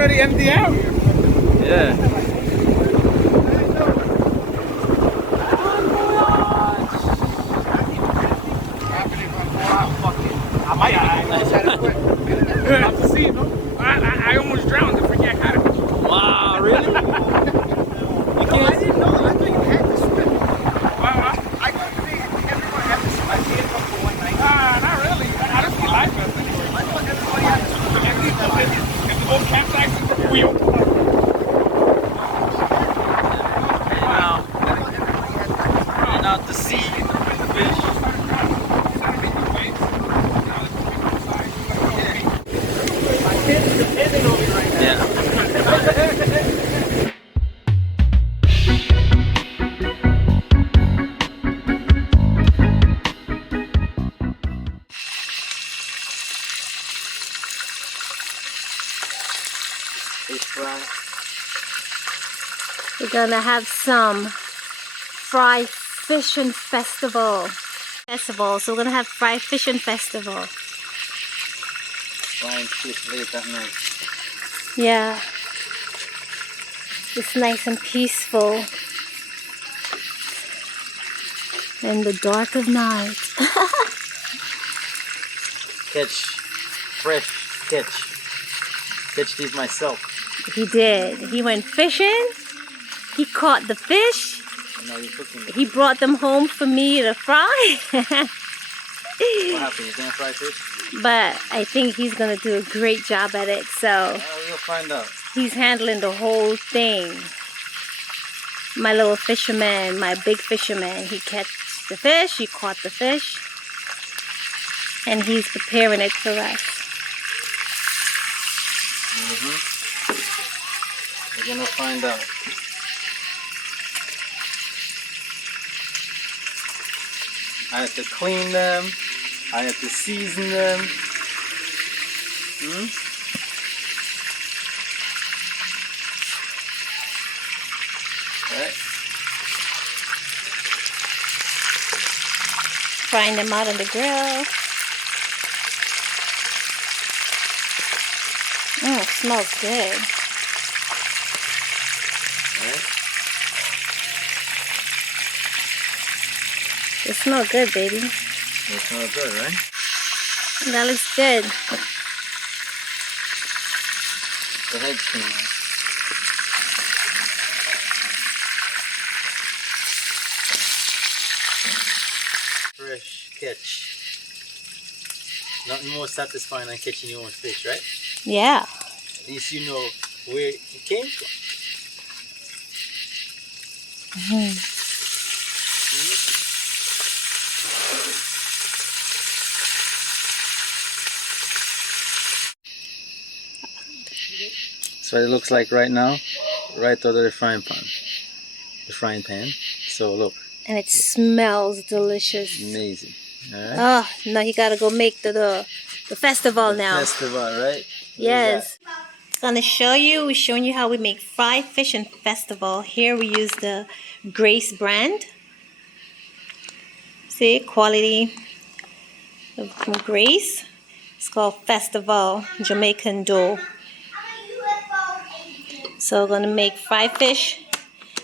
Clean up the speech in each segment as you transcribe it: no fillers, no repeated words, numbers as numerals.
already empty out. Yeah. I might have to see, no? I almost drowned if we can't cut it. Wow, really? You I can't. didn't know. I thought you had to swim. Wow. I thought everyone had to swim. I did for one night. Not really. I don't see life vests anywhere. I thought everybody had to swim. If the boat capsizes, we open. And out to sea with the fish. My kids are depending on me right now. Yeah. Fish fry. We're gonna have some fried fishing festival. So we're gonna have fried fishing festival. Frying fish late at night. Yeah. It's nice and peaceful. In the dark of night. Catch these myself. He did. He went fishing. He caught the fish. And now you're cooking them. He brought them home for me to fry. What happened? You gonna fry fish? But I think he's gonna do a great job at it. So We'll find out. he's handling the whole thing. My little fisherman, my big fisherman, he catch the fish, he caught the fish, and he's preparing it for us. We're gonna find out. I have to clean them. I have to season them. Right. Frying them out on the grill. It smells good. Right. It smells good, baby. It smells good, right? That looks good. The head's clean. Fresh catch. Nothing more satisfying than catching your own fish, right? Yeah. At least you know where it came from. That's what it looks like right now, right out of the frying pan. So look, And it smells delicious. amazing. All right. Oh, now you gotta go make the festival now. Festival, right? Yes. Gonna show you, we're showing you how we make fried fish and festival. Here we use the Grace brand. See, quality from Grace. It's called Festival Jamaican dough. So we're gonna make fried fish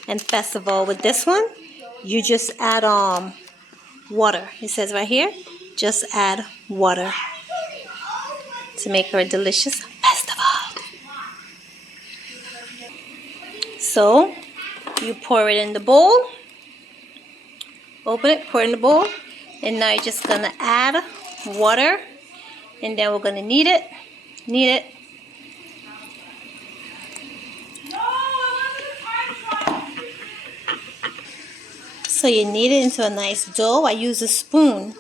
and festival with this one. You just add water. It says right here, just add water to make her a delicious festival. So you pour it in the bowl, open it, pour it in the bowl, and now you're just gonna add water, and then we're gonna knead it. So you knead it into a nice dough. I use a spoon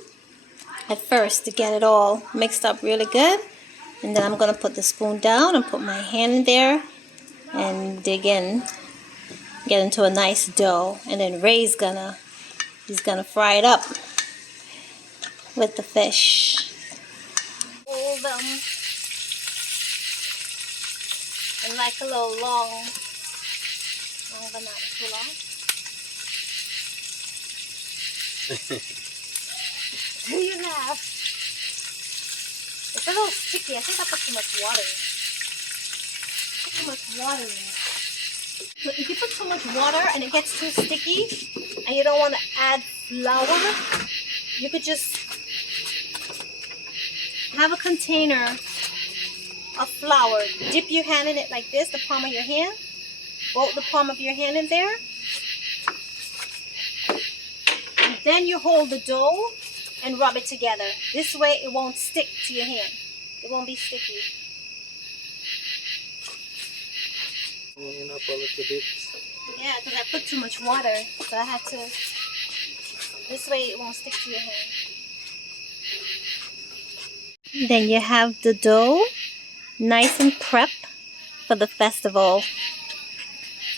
at first to get it all mixed up really good. And then I'm going to put the spoon down and put my hand in there and dig in. Get into a nice dough. And then Ray's he's gonna fry it up with the fish. Hold them. And like a little long, but not too long. Do you laugh? It's a little sticky. I think I put too much water. too much water in it. So if you put too much water and it gets too sticky and you don't want to add flour, you could just have a container of flour. Dip your hand in it like this, the palm of your hand. Bolt the palm of your hand in there. And then you hold the dough and rub it together. This way it won't stick to your hand. It won't be sticky. Warming up a little bit. Yeah, because I put too much water, so I had to. This way it won't stick to your hand. Then you have the dough, nice and prepped for the festival.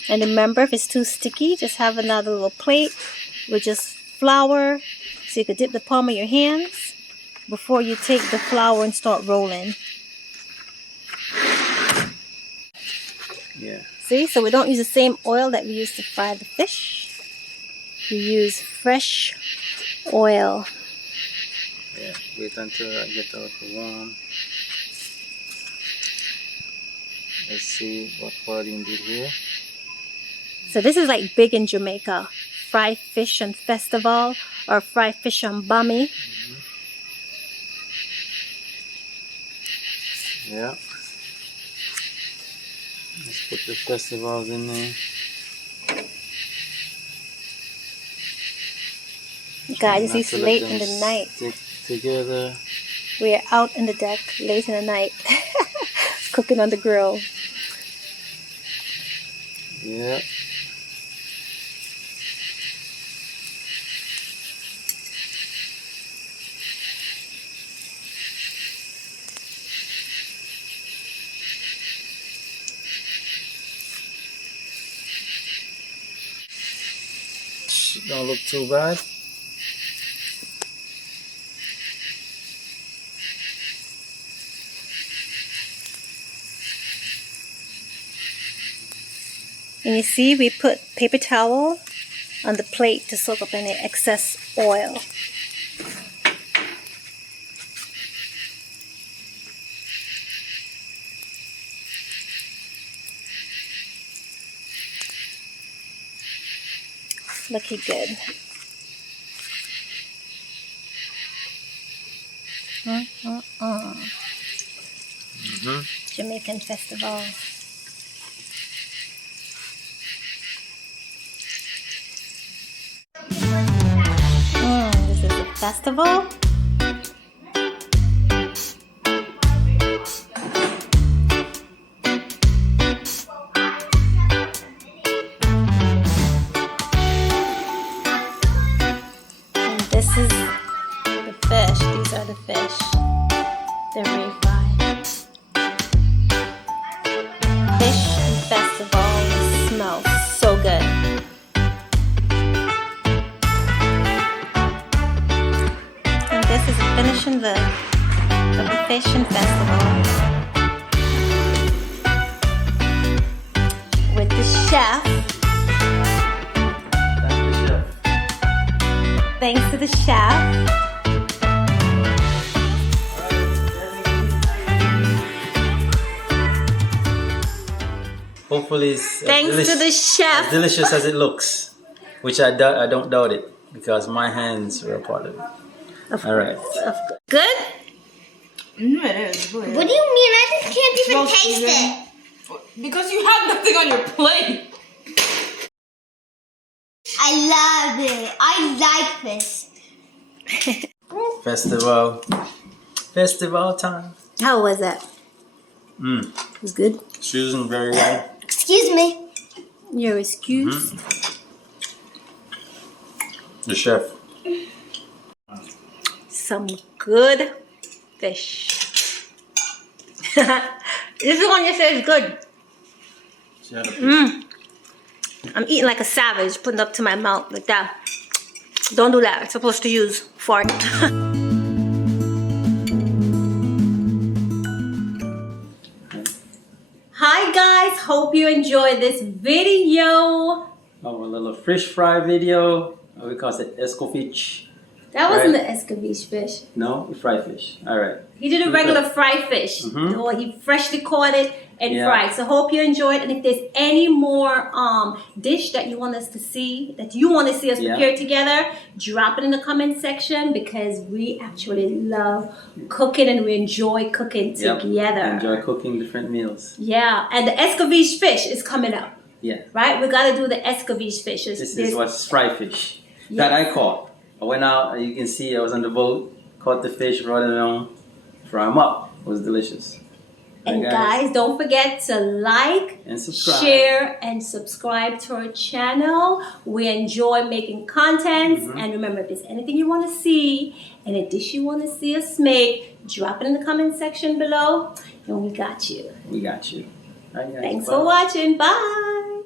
And remember, if it's too sticky, just have another little plate with just flour, so you could dip the palm of your hands before you take the flour and start rolling. Yeah. See, so we don't use the same oil that we use to fry the fish. We use fresh oil. Yeah, wait until I get out warm. Let's see what Claudine did here. So this is like big in Jamaica. Fried fish on festival or fried fish on bummy. Yeah. Let's put the festivals in there. Guys, it's late in the night. Stick together. We are out in the deck late in the night, cooking on the grill. Yeah. Don't look too bad. And you see, we put paper towel on the plate to soak up any excess oil. Looking good. Jamaican festival. This is a festival. This is the fish. These are the fish. They're very fried. Fish and festival. It smells so good. And this is finishing the fish and festival with the chef. Thanks to the chef. Hopefully it's Thanks to the chef. as delicious as it looks, which I don't doubt it because my hands were a part of it. All right. Good? It is. Really What do you mean? I just can't even taste it. Because you have nothing on your plate. I love it. I like this. Festival time. How was that? It was good. Susan, very well. Excuse me. You're excused. The chef. Some good fish. This is one you say is good. She had a I'm eating like a savage, putting it up to my mouth like that. Don't do that. It's supposed to use fork. Hi guys, hope you enjoyed this video. a little fish fry video. We call it escovitch. That wasn't Right. the escovitch fish. No, fry fish. All right. He did a regular fry fish. Or he freshly caught it and Yeah. fried. So hope you enjoyed. And if there's any more dish that you want us to see, that you want to see us prepare together, drop it in the comment section, because we actually love cooking and we enjoy cooking together. Enjoy cooking different meals. Yeah, and the escovitch fish is coming up. Yeah. Right? We got to do the escovitch fish. This is what's fried fish that I caught. I went out, you can see I was on the boat, caught the fish, brought it on, fry them up. It was delicious. And guys, don't forget to like, and subscribe, share, and subscribe to our channel. We enjoy making content. And remember, if there's anything you want to see and a dish you want to see us make, drop it in the comment section below, and we got you. We got you. All right, guys, Thanks bye. for watching. Bye.